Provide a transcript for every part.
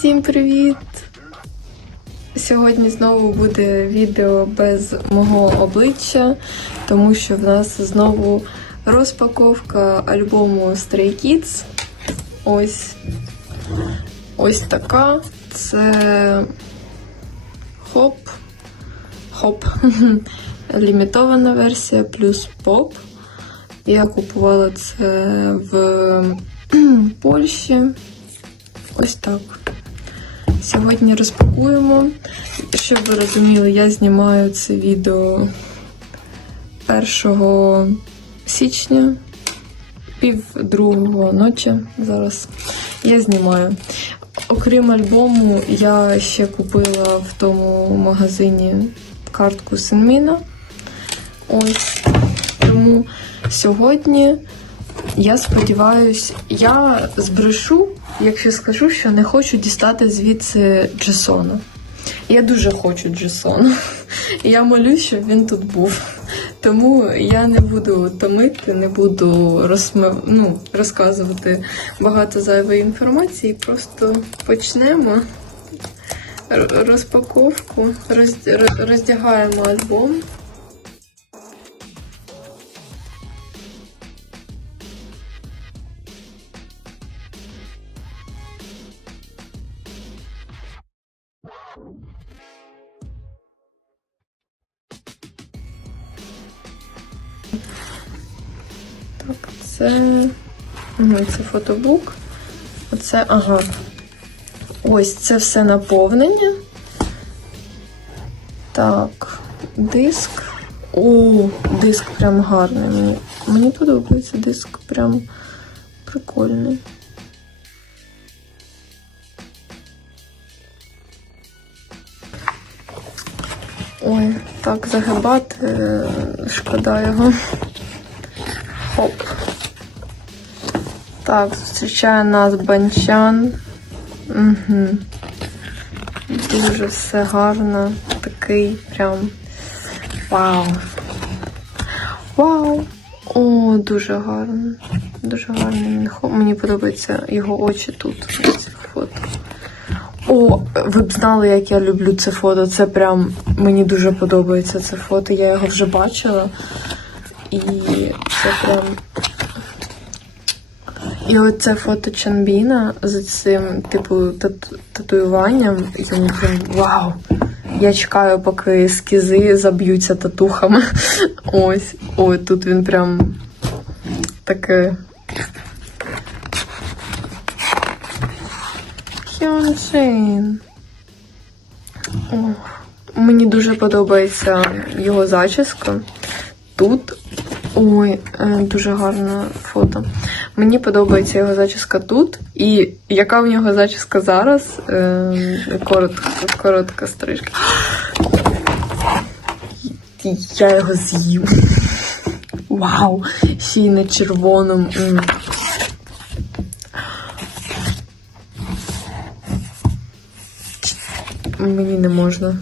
Всім привіт! Сьогодні знову буде відео без мого обличчя, тому що в нас знову розпаковка альбому Stray Kids. Ось ось така. Це хоп. Хоп. Лімітована версія плюс поп. Я купувала це в Польщі. Ось так. Сьогодні розпакуємо. Щоб ви розуміли, я знімаю це відео 1 січня, пів другого ночі. Зараз я знімаю. Окрім альбому, я ще купила в тому магазині картку Синміна. Ось. Тому сьогодні я сподіваюся, я збрешу, якщо скажу, що не хочу дістати звідси Джесона. Я дуже хочу Джесона. Я молюсь, щоб він тут був. Тому я не буду томити, не буду розмив... ну, розказувати багато зайвої інформації. Просто почнемо розпаковку, роз- роз- роздягаємо альбом. Так, це. Ну, це фотобук. Оце, ага. Ось це все наповнення. Так, диск. О, диск прям гарний. Мені, мені подобається диск прям прикольний. Ой, так, загибати, е, шкода його. Хоп. Так, зустрічає нас банчан. Угу. Дуже все гарно. Такий прям вау. Вау! О, дуже гарно. Дуже гарно. Мені подобаються його очі тут. О, ви б знали, як я люблю це фото. Це прям мені дуже подобається це фото. Я його вже бачила. І це прям. І оце фото Чанбіна з цим, типу, татуюванням. Йому прям вау! Я чекаю, поки ескізи заб'ються татухами. Ось. Ой, тут він прям таке. Хьонджин. О, Мені дуже подобається його зачіска. Тут ой, е, дуже гарне фото. Мені подобається його зачіска тут. І яка в нього зачіска зараз? Е, коротка, коротка стрижка. Я його з'їм. Вау! Ще й на червоному. Мені не можна.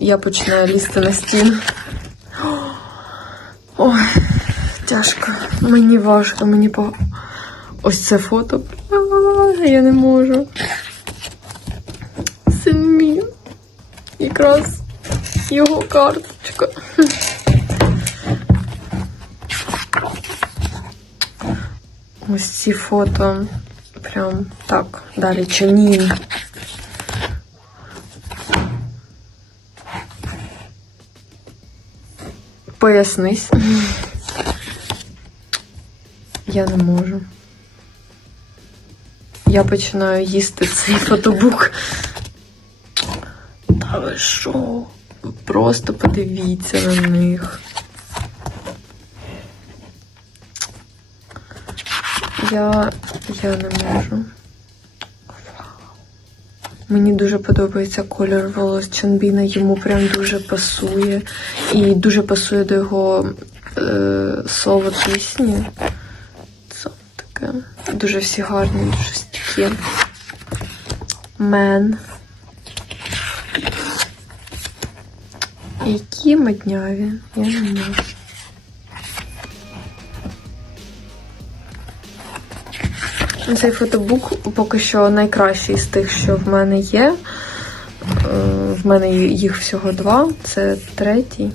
Я починаю лізти на стіну. Ой, тяжко. Мені важко, мені по. Ось це фото. Я не можу. Син мій. Якраз його карточка. Ось ці фото. Прям так. Далі Чанін. Пояснись. Я не можу. Я починаю їсти цей фотобук. Та ви що? Просто подивіться на них. Я, я не можу. Мені дуже подобається колір волос Чанбіна, йому прям дуже пасує. І дуже пасує до його е, слова пісні. Це таке. Дуже всі гарні, дуже стійкі. Мен. Які модняві. Я не можу. Цей фотобук поки що найкращий з тих, що в мене є. Е, В мене їх всього два. Це третій.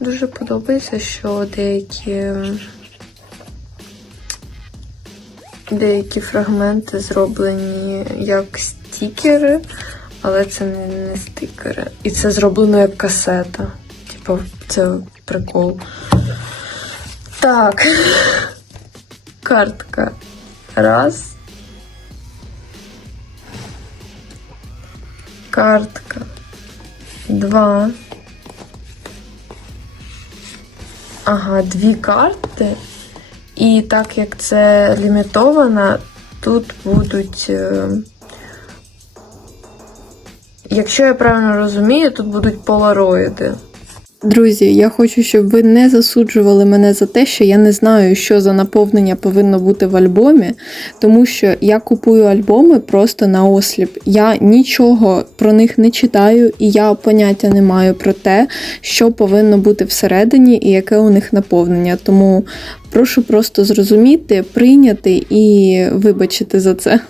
Дуже подобається, що деякі деякі фрагменти зроблені як стікери, але це не, не стикери. І це зроблено як касета. Типу, це прикол. Так. Картка. Раз. Картка. Два. Ага, дві карти. І так як це лімітовано, тут будуть. Якщо я правильно розумію, тут будуть полароїди. Друзі, я хочу, щоб ви не засуджували мене за те, що я не знаю, що за наповнення повинно бути в альбомі, тому що я купую альбоми просто на осліп. Я нічого про них не читаю, і я поняття не маю про те, що повинно бути всередині і яке у них наповнення. Тому прошу просто зрозуміти, прийняти і вибачити за це.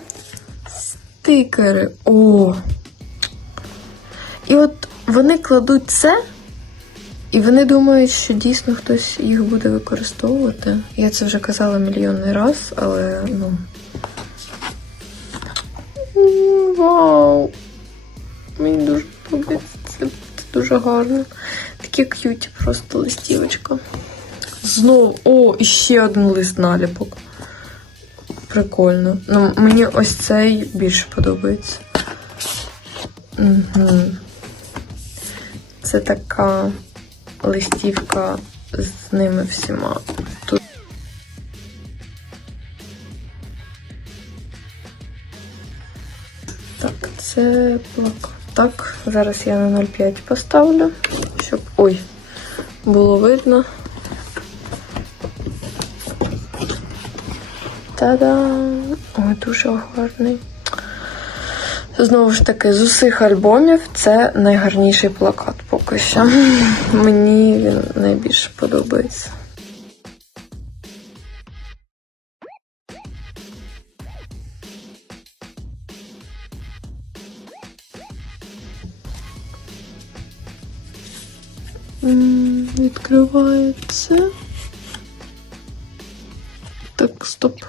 Стикери. О. І от вони кладуть це, і вони думають, що дійсно хтось їх буде використовувати. Я це вже казала мільйонний раз, але ну. Вау! Мені дуже подобається. Це, дуже гарно. Такі к'юті просто листівочка. Знову, о, і ще один лист наліпок. Прикольно. Ну, мені ось цей більше подобається. Угу. Це така листівка з ними всіма. Так, це плак. Так, зараз я на 0,5 поставлю, щоб. Ой, було видно. Та-дам! Ой, дуже гарний. Знову ж таки, з усіх альбомів це найгарніший плакат поки що. Мені він найбільше подобається. Відкривається. Так, стоп.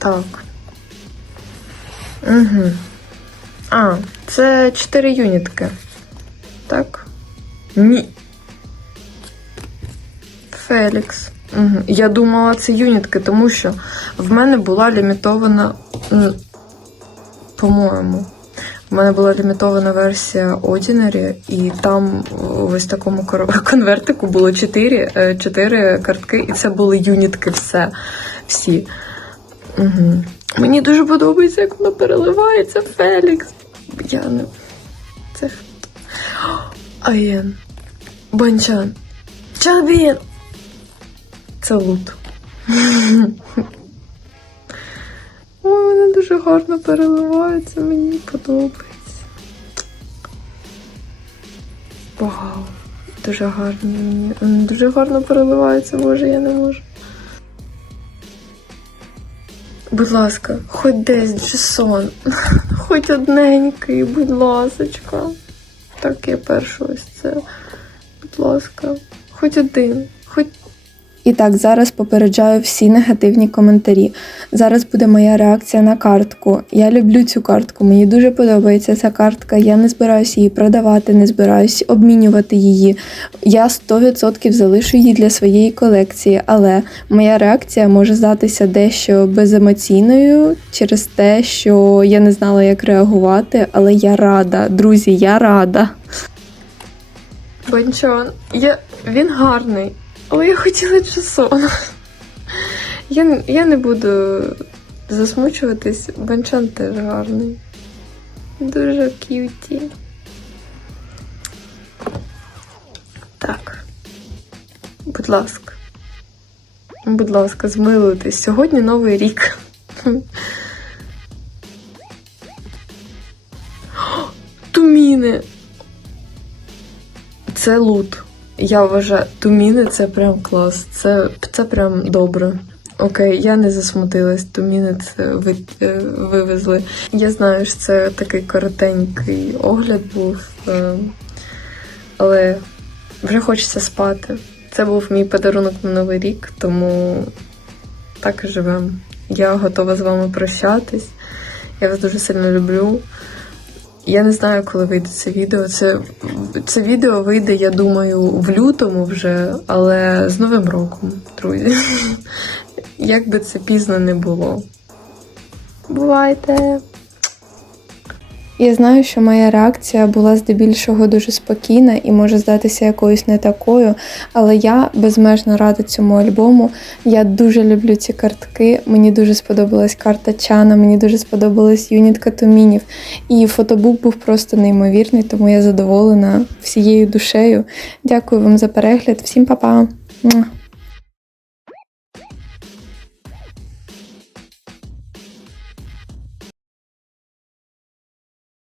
Так. Угу. А, це 4 юнітки. Так? Ні. Фелікс. Угу. Я думала, це юнітки, тому що в мене була лімітована. По-моєму. У мене була лімітована версія Ordinary, і там в ось такому конвертику було 4, 4 картки, і це були юнітки все. Всі. Угу. Мені дуже подобається, як воно переливається, Фелікс. Я не. Це хто? Аєн. Банчан. Чабін. Це лут. О, вона дуже гарно переливається, мені подобається. Вау. Дуже гарно. Дуже гарно переливається, боже, я не можу. Будь ласка, хоч десь Джесон, хоч одненький, будь ласочка. Так, я першу ось це. Будь ласка, хоч один. І так, зараз попереджаю всі негативні коментарі. Зараз буде моя реакція на картку. Я люблю цю картку, мені дуже подобається ця картка. Я не збираюся її продавати, не збираюся обмінювати її. Я 100% залишу її для своєї колекції, але моя реакція може здатися дещо беземоційною через те, що я не знала, як реагувати, але я рада. Друзі, я рада. Банчан. Я... Він гарний, але я хотіла Джесон. Я, я не буду засмучуватись. Банчан теж гарний. Дуже к'юті. Так. Будь ласка. Будь ласка, змилуйтесь. Сьогодні новий рік. Туміни. Це лут. Я вважаю, туміни це прям клас. Це, це прям добре. Окей, я не засмутилась, туміни це ви, е, вивезли. Я знаю, що це такий коротенький огляд був, е, але вже хочеться спати. Це був мій подарунок на Новий рік, тому так і живемо. Я готова з вами прощатись. Я вас дуже сильно люблю. Я не знаю, коли вийде це відео. Це, це відео вийде, я думаю, в лютому вже, але з Новим роком, друзі. Як би це пізно не було. Бувайте! Я знаю, що моя реакція була здебільшого дуже спокійна і може здатися якоюсь не такою, але я безмежно рада цьому альбому. Я дуже люблю ці картки. Мені дуже сподобалась карта Чана, мені дуже сподобалась юніт Катумінів. І фотобук був просто неймовірний, тому я задоволена всією душею. Дякую вам за перегляд. Всім па-па!